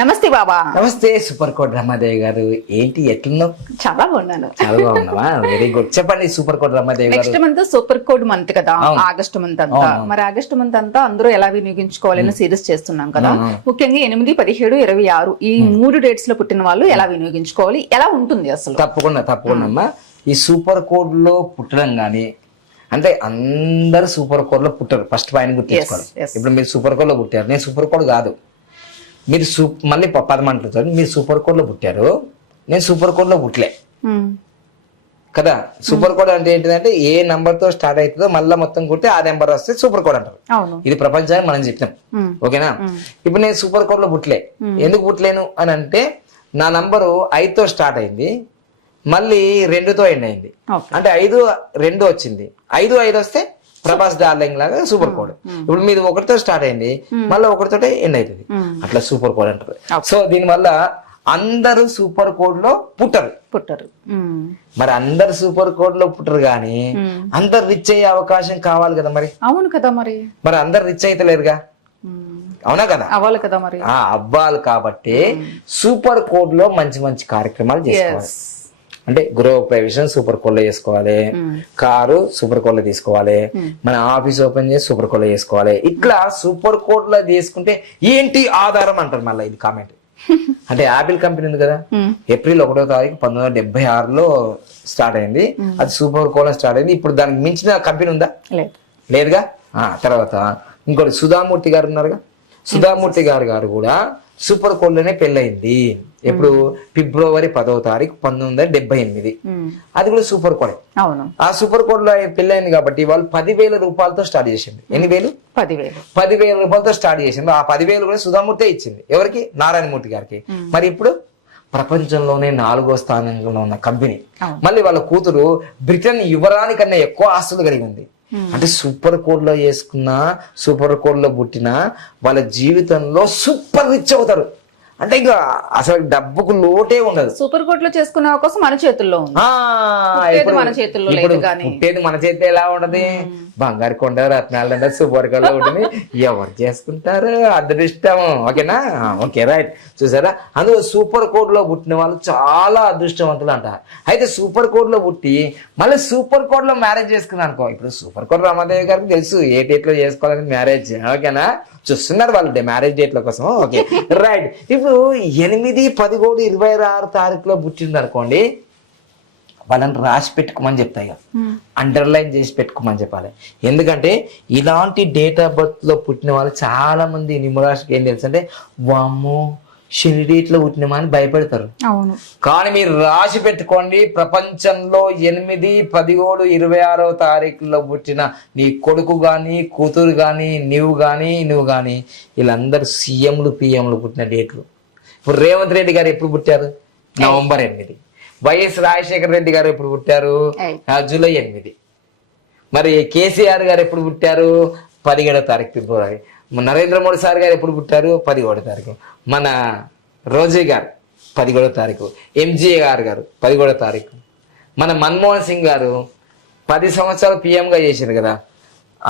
నమస్తే బాబా. నమస్తే super code Ramadevi గారు. ఏంటి ఎట్లున్నావు? చాలా బాగున్నాను. చాలా బాగున్నావా? Very good. చెప్పండి సూపర్ కోడ్ రమాదేవి గారు. Next month super code month కదా, ఆగస్ట్ మంత్ అంతా. మరి ఆగస్ట్ మంత్ అంతా అందరూ ఎలా వినియోగించుకోవాలని సిరీస్ చేస్తున్నాం కదా. ముఖ్యంగా 8, 17, 26 ఈ 3 డేట్స్ లో పుట్టిన వాళ్ళు ఎలా వినియోగించుకోవాలి, ఎలా ఉంటుంది అసలు? తప్పకుండా అమ్మా. ఈ సూపర్ కోడ్ లో పుట్టడం గానీ అంటే అందరు సూపర్ కోడ్ లో పుట్టరు. First point గుర్తించుకోవాలి. ఇప్పుడు మీరు సూపర్ కోడ్ లో పుట్టారు, నేను సూపర్ కోడ్ కాదు. మీరు మళ్ళీ 10 మంటలు మీరు సూపర్ కోడ్ లో పుట్టారు, నేను సూపర్ కోడ్ లో పుట్టలే కదా. సూపర్ కోడ్ అంటే ఏంటిదంటే ఏ నంబర్ తో స్టార్ట్ అవుతుందో మళ్ళీ మొత్తం కొట్టి ఆ నెంబర్ వస్తే సూపర్ కోడ్ అంటారు. ఇది ప్రపంచానికి మనం చెప్పినాం. ఓకేనా? ఇప్పుడు నేను సూపర్ కోడ్ లో పుట్టలే. ఎందుకు పుట్టలేను అని అంటే నా నంబరు 5తో స్టార్ట్ అయింది, మళ్ళీ 2తో ఎండ్ అయింది. అంటే 5, 2 వచ్చింది. 5, 5 వస్తే ప్రభాస్ డార్లింగ్ లాగా సూపర్ కోడ్. ఇప్పుడు మీది 1తో స్టార్ట్ అయింది, మళ్ళీ 1తోటే ఎండ్ అవుతుంది. అట్లా సూపర్ కోడ్ అంటారు. సో దీనివల్ల అందరూ సూపర్ కోడ్ లో పుట్టరు. మరి అందరు సూపర్ కోడ్ లో పుట్టరు గాని అందరు రిచ్ అయ్యే అవకాశం కావాలి కదా. మరి అవును కదా. మరి అందరు రిచ్ అయితే లేరుగా, అవునా కదా? అవ్వాలి కదా. మరి అవ్వాలి కాబట్టి సూపర్ కోడ్ లో మంచి మంచి కార్యక్రమాలు చేసుకోవాలి. అంటే గృహ ప్రవేశం సూపర్ కోడ్ లో చేసుకోవాలి, కారు సూపర్ కోడ్ లో తీసుకోవాలి, మన ఆఫీస్ ఓపెన్ చేసి సూపర్ కోడ్ లో చేసుకోవాలి. ఇట్లా సూపర్ కోడ్ లో తీసుకుంటే ఏంటి ఆధారం అంటారు మళ్ళీ. ఇది కామెంట్ అంటే యాపిల్ కంపెనీ ఉంది కదా, ఏప్రిల్ 1వ తారీఖు 1976లో స్టార్ట్ అయింది. అది సూపర్ కోడ్ లో స్టార్ట్ అయింది. ఇప్పుడు దానికి మించిన కంపెనీ ఉందా? లేదుగా. తర్వాత ఇంకోటి సుధామూర్తి గారు ఉన్నారుగా, సుధామూర్తి గారు కూడా సూపర్ కోడ్ లోనే పెళ్ళయింది. ఎప్పుడు? ఫిబ్రవరి 10వ తారీఖు 1978. అది కూడా సూపర్ కోడ్. ఆ సూపర్ కోడ్ లో పెళ్ళైంది కాబట్టి వాళ్ళు 10,000 రూపాయలతో స్టార్ట్ చేసింది. ఎన్ని వేలు? 10,000 రూపాయలతో స్టార్ట్ చేసింది. ఆ 10,000 కూడా సుధామూర్తి ఇచ్చింది. ఎవరికి? నారాయణమూర్తి గారికి. మరి ఇప్పుడు ప్రపంచంలోనే 4వ స్థానంలో ఉన్న కంపెనీ. మళ్ళీ వాళ్ళ కూతురు బ్రిటన్ యువరాణి కన్నా ఎక్కువ ఆస్తులు కలిగి ఉంది. అంటే సూపర్ కోడ్ లో వేసుకున్నా, సూపర్ కోడ్ లో పుట్టినా వాళ్ళ జీవితంలో సూపర్ రిచ్ అవుతారు. అంటే ఇంకా అసలు డబ్బుకు లోటే ఉండదు. సూపర్ కోడ్ లో చేసుకునే అవకాశం మన చేతుల్లో ఉంది. మన చేతుల్లో లేదు. పుట్టేది మన చేతి ఎలా ఉండదు? బంగారు కొండ రత్నాలు సూపర్ కోడ్ లో ఉంటుంది. ఎవరు చేసుకుంటారు? అదృష్టం. ఓకేనా? Okay, right. చూసారా? అందులో సూపర్ కోడ్ లో పుట్టిన వాళ్ళు చాలా అదృష్టవంతులు అంటారు. అయితే సూపర్ కోడ్ లో పుట్టి మళ్ళీ సూపర్ కోడ్ లో మ్యారేజ్ చేసుకున్నాను అనుకో. ఇప్పుడు సూపర్ కోడ్ రమాదేవి గారికి తెలుసు ఏ డేట్ లో చేసుకోవాలని మ్యారేజ్. ఓకేనా? చూస్తున్నారు వాళ్ళు మ్యారేజ్ డేట్ల కోసం. Okay, right. ఇప్పుడు 8, 10, 26 తారీఖులో పుట్టింది అనుకోండి, వాళ్ళని రాసి పెట్టుకోమని చెప్తాయి కదా, అండర్లైన్ చేసి పెట్టుకోమని చెప్పాలి. ఎందుకంటే ఇలాంటి డేట్ ఆఫ్ బర్త్ లో పుట్టిన వాళ్ళు చాలా మంది న్యూమరాస్కి ఏం తెలుసు అంటే వామ్మో శని డేట్ లో పుట్టినమా అని భయపడతారు. కానీ మీరు రాసి పెట్టుకోండి, ప్రపంచంలో 8, 10, 26వ తారీఖులో పుట్టిన నీ కొడుకు గాని, కూతురు గాని, నువ్వు గాని వీళ్ళందరూ సీఎంలు, పిఎంలు పుట్టిన డేట్లు. ఇప్పుడు రేవంత్ రెడ్డి గారు ఎప్పుడు పుట్టారు? నవంబర్ 8. వైఎస్ రాజశేఖర రెడ్డి గారు ఎప్పుడు పుట్టారు? జూలై 8. మరి కేసీఆర్ గారు ఎప్పుడు పుట్టారు? 17వ తారీఖు ఫిబ్రవరి. నరేంద్ర మోడీ సార్ గారు ఎప్పుడు పుట్టారు? 17వ తారీఖు. మన రోజీ గారు 17వ తారీఖు. ఎంజే గారు 17వ తారీఖు. మన మన్మోహన్ సింగ్ గారు 10 సంవత్సరాలు పిఎంగా చేశారు కదా,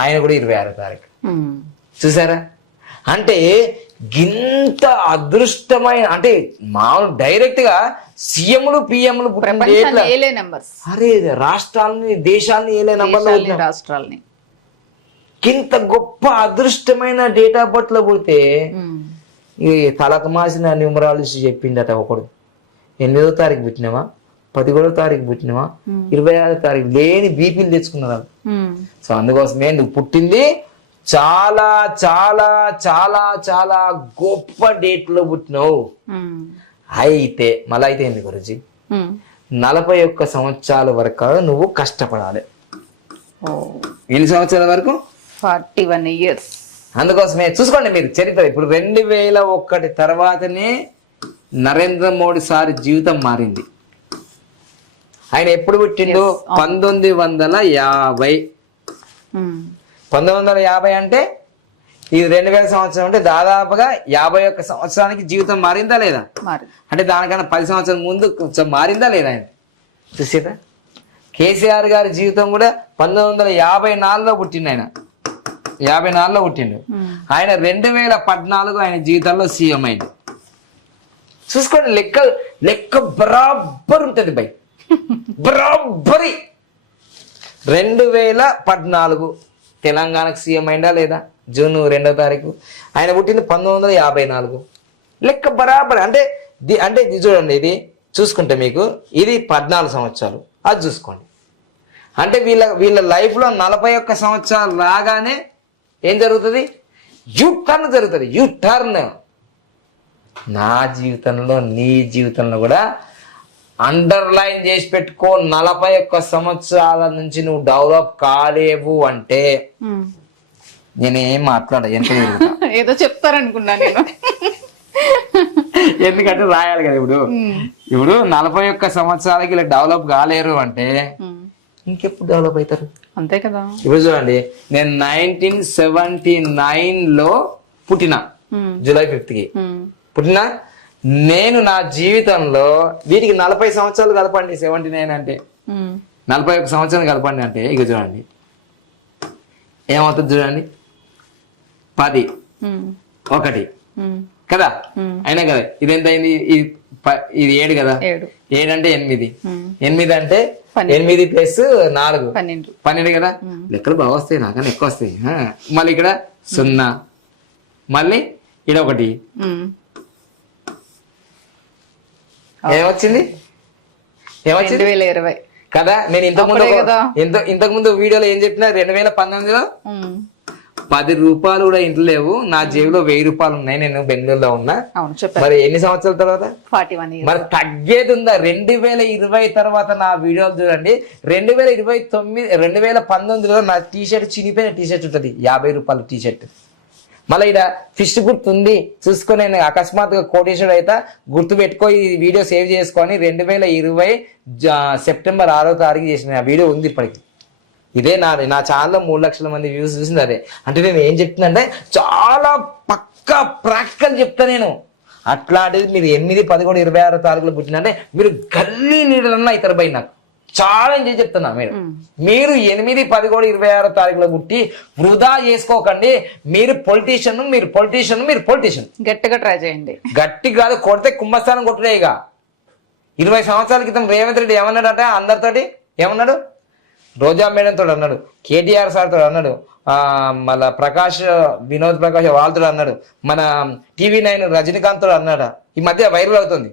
ఆయన కూడా 26వ తారీఖు. చూసారా? అంటే ఇంత అదృష్టమైన, అంటే మామూలు డైరెక్ట్ గా సీఎంలు, పిఎంలు అరే రాష్ట్రాలని, దేశాలని ఏలే నంబర్లు, రాష్ట్రాలని ఇంత గొప్ప అదృష్టమైన డేట్ ఆఫ్ బర్త్ లో పుడితే ఈ తలకు మాసిన న్యూమరాలజీ చెప్పిండట ఒకడు. 8వ తారీఖు పుట్టినవా, 11వ తారీఖు పుట్టినవా, 26వ తారీఖు లేని బీపీలు తెచ్చుకున్నారు. సో అందుకోసమే నువ్వు పుట్టింది చాలా చాలా చాలా చాలా గొప్ప డేట్ లో పుట్టినవు. అయితే మళ్ళీ అయితే ఏంది గురుజీ, 41 సంవత్సరాల వరకు నువ్వు కష్టపడాలి. ఎన్ని సంవత్సరాల వరకు? 41 years. అందుకోసమే చూసుకోండి మీరు చరిత్ర. ఇప్పుడు 2001 తర్వాతనే నరేంద్ర మోడీ సార్ జీవితం మారింది. ఆయన ఎప్పుడు పుట్టిండు? 1950. 1950 అంటే ఇది 2000 సంవత్సరం అంటే దాదాపుగా 51 సంవత్సరానికి జీవితం మారిందా లేదా? అంటే దానికన్నా 10 సంవత్సరాల ముందు కొంచెం మారిందా లేదా? ఆయన చూసేదా? కేసీఆర్ గారి జీవితం కూడా 1954లో పుట్టిండు. ఆయన 54లో పుట్టిండు. ఆయన 2014 ఆయన జీవితంలో సీఎం అయింది. చూసుకోండి, లెక్క లెక్క బరాబర్ ఉంటుంది బై, బరాబరి. 2014 తెలంగాణకు సీఎం అయిందా లేదా? జూన్ 2వ తారీఖు. ఆయన పుట్టింది 1954. లెక్క బరాబర్. అంటే ఇది చూడండి, ఇది చూసుకుంటే మీకు ఇది 14 సంవత్సరాలు, అది చూసుకోండి. అంటే వీళ్ళ లైఫ్లో 41 సంవత్సరాలు రాగానే ఏం జరుగుతుంది? యూటర్న్ జరుగుతుంది, యూటర్న్. నా జీవితంలో నీ జీవితంలో కూడా అండర్లైన్ చేసి పెట్టుకో. 41 సంవత్సరాల నుంచి నువ్వు డెవలప్ కాలేవు అంటే నేనేం మాట్లాడా, ఎంత ఏదో చెప్తారనుకున్నా నేను. ఎందుకంటే రాయాలి కదా. ఇప్పుడు 41 సంవత్సరాలకి ఇలా డెవలప్ కాలేరు అంటే ఇంకెప్పుడు డెవలప్ అవుతారు? అంతే కదా. ఇప్పుడు చూడండి, నేను 1979లో పుట్టిన, జూలై 5th పుట్టిన. నేను నా జీవితంలో వీటికి 40 సంవత్సరాలు కలపండి. 79 అంటే 41 సంవత్సరాలు కలపండి అంటే ఇక చూడండి ఏమవుతుంది. చూడండి 10 1 కదా, అయినా కదా. ఇది ఎంత అయింది? ఇది 7 కదా. 7 అంటే 8. 8 అంటే 8 ప్లస్ 4 12 కదా. లెక్కలు బాగా వస్తాయి, నాకన్నా ఎక్కువ వస్తాయి. మళ్ళీ ఇక్కడ 0, మళ్ళీ ఇక్కడ 1. ఏమొచ్చింది? 2020 కదా. నేను ఇంతకు ముందు వీడియోలో ఏం చెప్పినా, 2019లో 10 రూపాయలు కూడా ఇంట్లో లేవు, నా జేబులో 1000 రూపాయలు ఉన్నాయి, నేను బెంగళూరులో ఉన్నా. మరి ఎన్ని సంవత్సరాల తర్వాత? 41 మరి తగ్గేది ఉందా? 2020 తర్వాత నా వీడియోలు చూడండి. 2019లో నా టీషర్ట్, చినిపోయిన టీషర్ట్ ఉంటుంది, 50 రూపాయల టీషర్ట్. మళ్ళీ ఇక్కడ ఫిష్ గుర్తు ఉంది చూసుకొని, నేను అకస్మాత్తుగా కోటేశ్వరుడు అయితే గుర్తు పెట్టుకో, ఈ వీడియో సేవ్ చేసుకొని 2020 సెప్టెంబర్ 6వ తారీఖు చేసిన ఆ వీడియో ఉంది ఇప్పటికి. ఇదే నా ఛానల్లో 3 లక్షల మంది వ్యూస్ చూసింది అదే. అంటే నేను ఏం చెప్తున్నా చాలా పక్కా ప్రాక్టికల్ చెప్తా నేను. అట్లాంటిది మీరు 8, 11, 26 తారీఖులో పుట్టినంటే మీరు గల్లీ లీడర్ అవుతారు బై. నాకు ఛాలెంజ్ చేసి చెప్తున్నా, మీరు 8, 11, 26 తారీఖులో పుట్టి వృధా చేసుకోకండి. మీరు పొలిటీషియన్. గట్టిగా ట్రై చేయండి. గట్టి కాదు, కొడితే కుంభస్థానం కొట్టుడే. ఇక 20 సంవత్సరాల క్రితం రేవంత్ రెడ్డి ఏమన్నాడట అందరితోటి? ఏమన్నాడు? రోజా మేడం తోడు అన్నాడు, కేటీఆర్ సార్ తోడు అన్నాడు, మళ్ళా వినోద్ ప్రకాష్ వాళ్ళతో అన్నాడు, మన TV9 రజనీకాంత్ తోడు అన్నాడు. ఈ మధ్య వైరల్ అవుతుంది.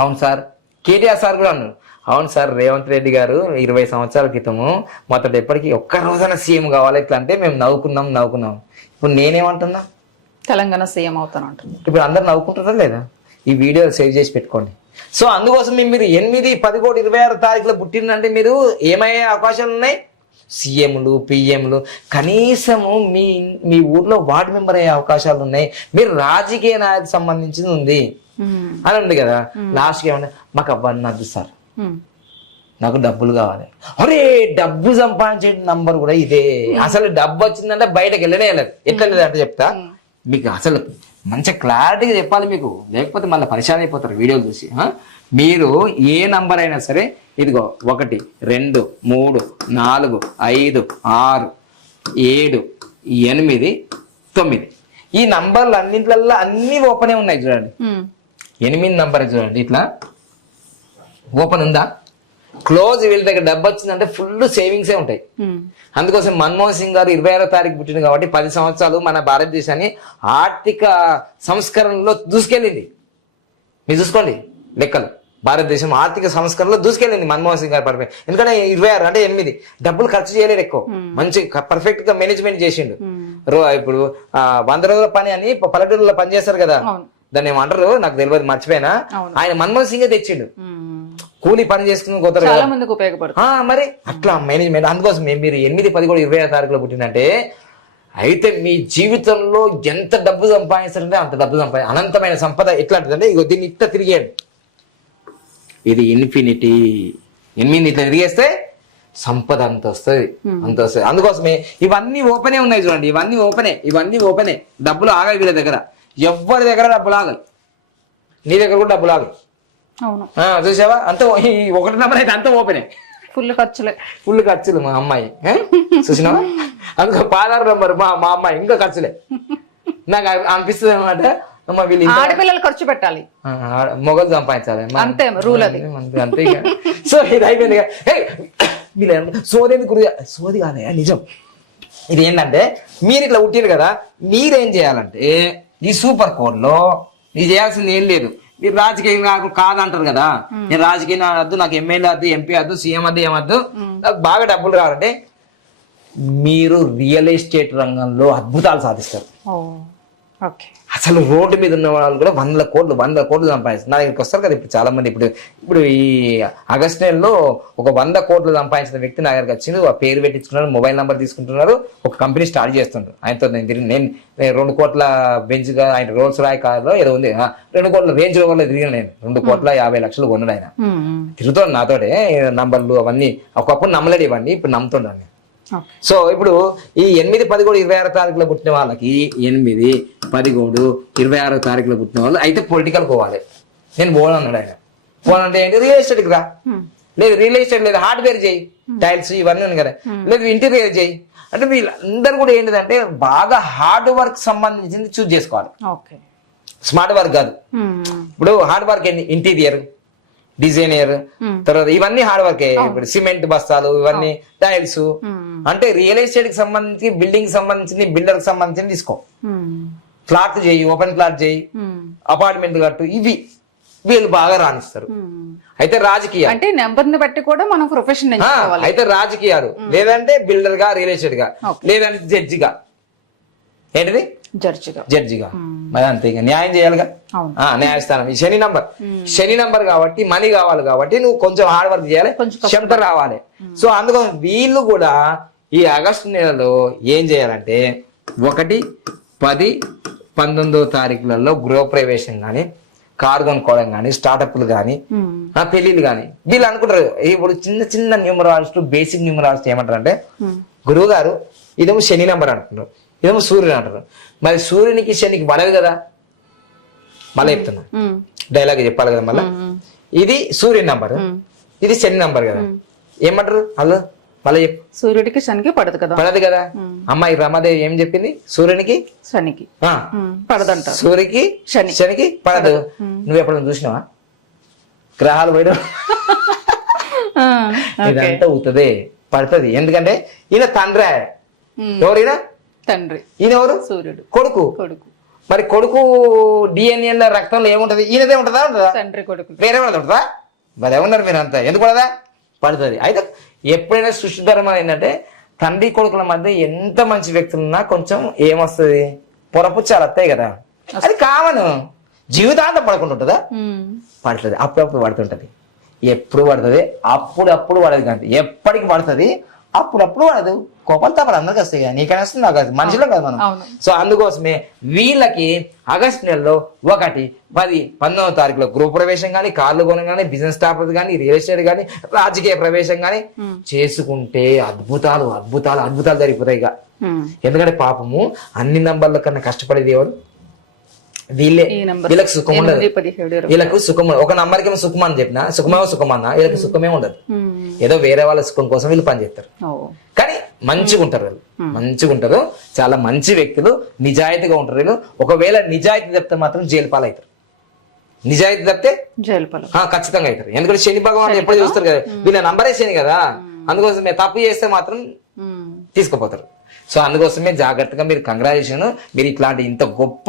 అవును సార్. కేటీఆర్ సార్ కూడా అన్నాడు, అవును సార్, రేవంత్ రెడ్డి గారు 20 సంవత్సరాల క్రితము మొత్తం ఎప్పటికీ ఒక్క రోజైనా సీఎం కావాలి ఇట్లా అంటే మేము నవ్వుకున్నాం. ఇప్పుడు నేనేమంటున్నా? తెలంగాణ సీఎం అవుతాను అంటున్నా. ఇప్పుడు అందరు నవ్వుకుంటారా లేదా? ఈ వీడియో సేవ్ చేసి పెట్టుకోండి. సో అందుకోసం మీరు 8, 11, 26 తారీఖులో పుట్టినంటే మీరు ఏమయ్యే అవకాశాలు ఉన్నాయి? సీఎంలు, పిఎంలు, కనీసము మీ ఊర్లో వార్డు మెంబర్ అయ్యే అవకాశాలు ఉన్నాయి. మీరు రాజకీయ నాయకు సంబంధించింది ఉంది అని ఉంది కదా. లాస్ట్కి ఏమన్నా, మాకు అవ్వని నద్దు సార్, నాకు డబ్బులు కావాలి. అరే డబ్బు సంపాదించే నంబర్ కూడా ఇదే. అసలు డబ్బు వచ్చిందంటే బయటకు వెళ్ళనే లేదు. ఎట్లా లేదంటే చెప్తా మీకు. అసలు మంచి క్లారిటీగా చెప్పాలి మీకు, లేకపోతే మళ్ళీ పరిశాన్ అయిపోతారు వీడియోలు చూసి. మీరు ఏ నంబర్ అయినా సరే, ఇదిగో 1, 2, 3, 4, 5, 6, 7, 8, 9 ఈ నంబర్లు అన్నింటిలో అన్ని ఓపెనే ఉన్నాయి. చూడండి 8 నంబర్ చూడండి, ఇట్లా ఓపెన్ ఉందా? క్లోజ్. వీళ్ళ దగ్గర డబ్బు వచ్చిందంటే ఫుల్ సేవింగ్సే ఉంటాయి. అందుకోసం మన్మోహన్ సింగ్ గారు 26వ తారీఖు పుట్టింది కాబట్టి 10 సంవత్సరాలు మన భారతదేశాన్ని ఆర్థిక సంస్కరణలో దూసుకెళ్ళింది. మీరు చూసుకోండి లెక్కలు. భారతదేశం ఆర్థిక సంస్కరణలో దూసుకెళ్ళింది మన్మోహన్ సింగ్ గారు పడిపోయి. ఎందుకంటే 26 అంటే 8 డబ్బులు ఖర్చు చేయలేరు ఎక్కువ, మంచి పర్ఫెక్ట్ గా మేనేజ్మెంట్ చేసిండు. ఇప్పుడు 100 రోజుల పని అని పల్లెటూరులో పని చేస్తారు కదా, దాన్ని ఏమంటారు నాకు తెలియదు, మర్చిపోయినా. ఆయన మన్మోహన్ సింగ్ తెచ్చిండు. కూలి పని చేసుకుని చాలా మందికి ఉపయోగపడుతుంది. మరి అట్లా మేనేజ్మెంట్. అందుకోసం మీరు 8, 11, 26 తారీఖులో పుట్టిందంటే అయితే మీ జీవితంలో ఎంత డబ్బు సంపాదిస్తారంటే అంత డబ్బు అనంతమైన సంపద. ఎట్లాంటిదంటే ఇగో దీన్ని ఇట్లా తిరిగేయండి, ఇది ఇన్ఫినిటీ. 8 ఇట్లా తిరిగేస్తే సంపద అంత వస్తుంది. అందుకోసమే ఇవన్నీ ఓపెనే ఉన్నాయి చూడండి. ఇవన్నీ ఓపెనే. డబ్బులు ఆగాయి వీళ్ళ దగ్గర. ఎవరి దగ్గర డబ్బులు ఆగాలి, నీ దగ్గర కూడా డబ్బులు ఆగాలి. చూసావా? అంత ఈ 1 నెంబర్ అయితే అంత ఓపెనే. ఫుల్ ఖర్చులు మా అమ్మాయి. చూసినావా? అందుకో 16 నెంబర్ మా అమ్మాయి ఇంకా ఖర్చులే. నాకు అనిపిస్తుంది అనమాట, అమ్మ వీళ్ళు ఇంత ఆడపిల్లలు ఖర్చు పెట్టాలి, మొగలు సంపాదించాలి అంతే రూల్ అది. అంతే ఇక. సో ఇది అయిపోయింది ఇక. ఏయ్, వీళ్ళు సోది ఎందుకు సోది కాదే నిజం. ఇది ఏంటంటే మీరు ఇట్లా పుట్టిరు కదా, మీరేం చేయాలంటే ఈ సూపర్ కోడ్ లో ఇది చేయాల్సింది ఏం లేదు. మీరు రాజకీయం నాకు కాదంటారు కదా, నేను రాజకీయం వద్దు, నాకు ఎమ్మెల్యే వద్దు, ఎంపీ వద్దు, సీఎం వద్దు, ఏమద్దు, నాకు బాగా డబ్బులు కావాలంటే మీరు రియల్ ఎస్టేట్ రంగంలో అద్భుతాలు సాధిస్తారు. ఓకే, అసలు రోడ్డు మీద ఉన్న వాళ్ళు కూడా 100 కోట్లు సంపాదిస్తారు. నా దగ్గరికి వస్తారు కదా ఇప్పుడు చాలా మంది. ఇప్పుడు ఈ ఆగస్ట్ నెలలో ఒక 100 కోట్లు సంపాదించిన వ్యక్తి నా దగ్గరికి వచ్చింది. ఆ పేరు పెట్టించుకున్నారు, మొబైల్ నెంబర్ తీసుకుంటున్నారు, ఒక కంపెనీ స్టార్ట్ చేస్తుంటారు. ఆయనతో నేను 2 కోట్ల బెంచ్ గా, ఆయన రోల్స్ రాయ్ కార్లో ఏదో ఉంది, 2 కోట్ల రేంజ్ రోవర్లో తిరిగిన నేను 2,50,00,000 కొన్నాడు ఆయన. తిరుగుతాడు నాతోటే నంబర్లు అవన్నీ. ఒకప్పుడు నమ్మలేడు ఇవన్నీ, ఇప్పుడు నమ్ముతున్నాను. సో ఇప్పుడు ఈ 8, 10, 26 తారీఖులో పుట్టిన వాళ్ళకి 8, 10, 26 తారీఖులో పుట్టిన వాళ్ళు అయితే పొలిటికల్ పోవాలి. నేను పోనన్నాడు ఆయన. పోనంటే ఏంటి, రియల్ ఎస్టేట్కి రా, లేదు రియల్ ఎస్టేట్ లేదు హార్డ్వేర్ చేయి, టైల్స్ ఇవన్నీ ఉన్నాయి కదా, లేదు ఇంటీరియర్ చేయి అంటే వీళ్ళందరూ కూడా ఏంటిదంటే బాగా హార్డ్ వర్క్ సంబంధించింది చూస్ చేసుకోవాలి. స్మార్ట్ వర్క్ కాదు. ఇప్పుడు హార్డ్ వర్క్ ఏంటి, ఇంటీరియర్ డిజైనర్, తర్వాత ఇవన్నీ హార్డ్ వర్క్. ఇప్పుడు సిమెంట్ బస్తాలు ఇవన్నీ, టైల్స్ అంటే రియల్ ఎస్టేట్ కి సంబంధించి, బిల్డింగ్ సంబంధించి, బిల్డర్ కి సంబంధించి తీసుకో. ఫ్లాట్ చేయి, ఓపెన్ ఫ్లాట్ చేయి, అపార్ట్మెంట్ కట్టు, ఇవి వీళ్ళు బాగా రాణిస్తారు. అయితే రాజకీయాలు అంటే నెంబర్ ని బట్టి కూడా మనం ప్రొఫెషన్ ఎంచుకోవాలి. అయితే రాజకీయాలు లేదంటే బిల్డర్ గా, రియల్ ఎస్టేట్ గా, లేదంటే జడ్జిగా. ఏంటిది, జడ్జిగా. మరి అంతే ఇక న్యాయం చేయాలిగా, న్యాయస్థానం. శని నంబర్ కాబట్టి మనీ కావాలి కాబట్టి నువ్వు కొంచెం హార్డ్ వర్క్ చేయాలి, క్షమత రావాలి. సో అందుకని వీళ్ళు కూడా ఈ ఆగస్టు నెలలో ఏం చేయాలంటే 1, 10, 19 తారీఖులలో గృహప్రవేశం కానీ, కారు కొనుక్కోవడం కానీ, స్టార్టప్లు కానీ, పెళ్లిళ్ళు కానీ. వీళ్ళు అనుకుంటారు ఇప్పుడు చిన్న న్యూమరాలజిస్ట్, బేసిక్ న్యూమరాలజిస్ట్ ఏమంటారు అంటే, గురువు గారు ఇదేమో శని నంబర్ అంటున్నారు, ఇదేమో సూర్యుడు అంటారు. మరి సూర్యునికి శనికి పడదు కదా, మళ్ళీ చెప్తున్నా డైలాగ్ చెప్పాలి కదా మళ్ళా. ఇది సూర్యుని నంబర్, ఇది శని నంబర్ కదా, ఏమంటారు వాళ్ళు? మళ్ళీ చెప్పు. సూర్యుడికి శనికి పడదు కదా, పడదు కదా. అమ్మాయి రమాదేవి ఏం చెప్పింది, సూర్యునికి శనికి పడదంట, సూర్యుకి శనికి పడదు. నువ్వు ఎప్పుడైనా చూసినావా గ్రహాలు పోయడం? ఇదంతా అవుతుంది, పడుతుంది. ఎందుకంటే ఈయన తండ్రి, ఎవరైనా తండ్రి, ఈయన ఎవరు, సూర్యుడు, కొడుకు. మరి కొడుకు డిఎన్ఏ రక్తంలో ఏముంటది, ఈయనదే ఉంటుందా, ఉంటుందా, తండ్రి కొడుకు వేరే ఉంటుందా? మరి ఏమన్నారు మీరు అంతా, ఎందుకు పడదా, పడుతుంది. అయితే ఎప్పుడైనా సృష్టి ధర్మం ఏంటంటే తండ్రి కొడుకుల మధ్య ఎంత మంచి వ్యక్తులున్నా కొంచెం ఏమొస్తుంది, పొరపుచ్చాలు వస్తాయి కదా, అది కామన్. జీవితాంతం పడకుండా ఉంటుందా, పడుతుంది. అప్పుడప్పుడు పడుతుంటది. ఎప్పుడు పడుతుంది, అప్పుడప్పుడు పడదు కానీ ఎప్పటికి పడుతుంది, అప్పుడప్పుడు పడదు. కోపాలు తప్పదు, అందరికి వస్తాయి కదా, నీకైనా వస్తుంది, నాకు వస్తుంది, మనుషులో కదా మనం. సో అందుకోసమే వీళ్ళకి ఆగస్టు నెలలో 1, 10, 19 తారీఖులో గృహప్రవేశం కానీ, కార్లు కొనం కానీ, బిజినెస్ స్టార్ట్ కానీ, రియల్ ఎస్టేట్ కానీ, రాజకీయ ప్రవేశం కానీ చేసుకుంటే అద్భుతాలు జరిగిపోతాయి ఇక. ఎందుకంటే పాపము అన్ని నంబర్ల కన్నా కష్టపడేది ఎవరు, వీళ్ళే. వీళ్ళకి సుఖం ఉండదు, వీళ్ళకు సుఖం ఉండదు. ఒక నంబర్కి ఏమో సుఖం అని చెప్పినా, సుఖమన్నా వీళ్ళకి సుఖమే ఉండదు. ఏదో వేరే వాళ్ళ సుఖం కోసం వీళ్ళు పనిచేస్తారు. కానీ మంచిగా ఉంటారు వీళ్ళు, మంచిగా ఉంటారు, చాలా మంచి వ్యక్తులు, నిజాయితీగా ఉంటారు వీళ్ళు. ఒకవేళ నిజాయితీ చెప్తే మాత్రం జైలు పాలవుతారు. నిజాయితీ తప్పితే ఖచ్చితంగా అవుతారు. ఎందుకంటే శని భగవాన్ ఎప్పుడు చూస్తారు కదా, వీళ్ళ నంబరే శని కదా, అందుకోసమే తప్పు చేస్తే మాత్రం తీసుకుపోతారు. సో అందుకోసమే జాగ్రత్తగా మీరు కంగ్రాచులేషన్. మీరు ఇట్లాంటి ఇంత గొప్ప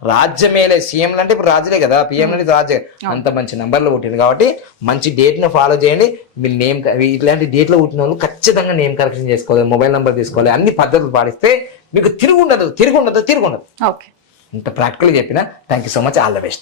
రాజ్యమేలే, సీఎంలు అంటే ఇప్పుడు రాజులే కదా, పిఎం అంటే రాజే, అంత మంచి నంబర్లో పుట్టింది కాబట్టి మంచి డేట్ ను ఫాలో చేయండి. మీరు ఇట్లాంటి డేట్ లో పుట్టిన వాళ్ళు ఖచ్చితంగా నేమ్ కరెక్షన్ చేసుకోవాలి, మొబైల్ నెంబర్ తీసుకోవాలి, అన్ని పద్ధతులు పాటిస్తే మీకు తిరుగుండదు. ఇంత ప్రాక్టికల్ చెప్పిన. Thank you so much, all the best.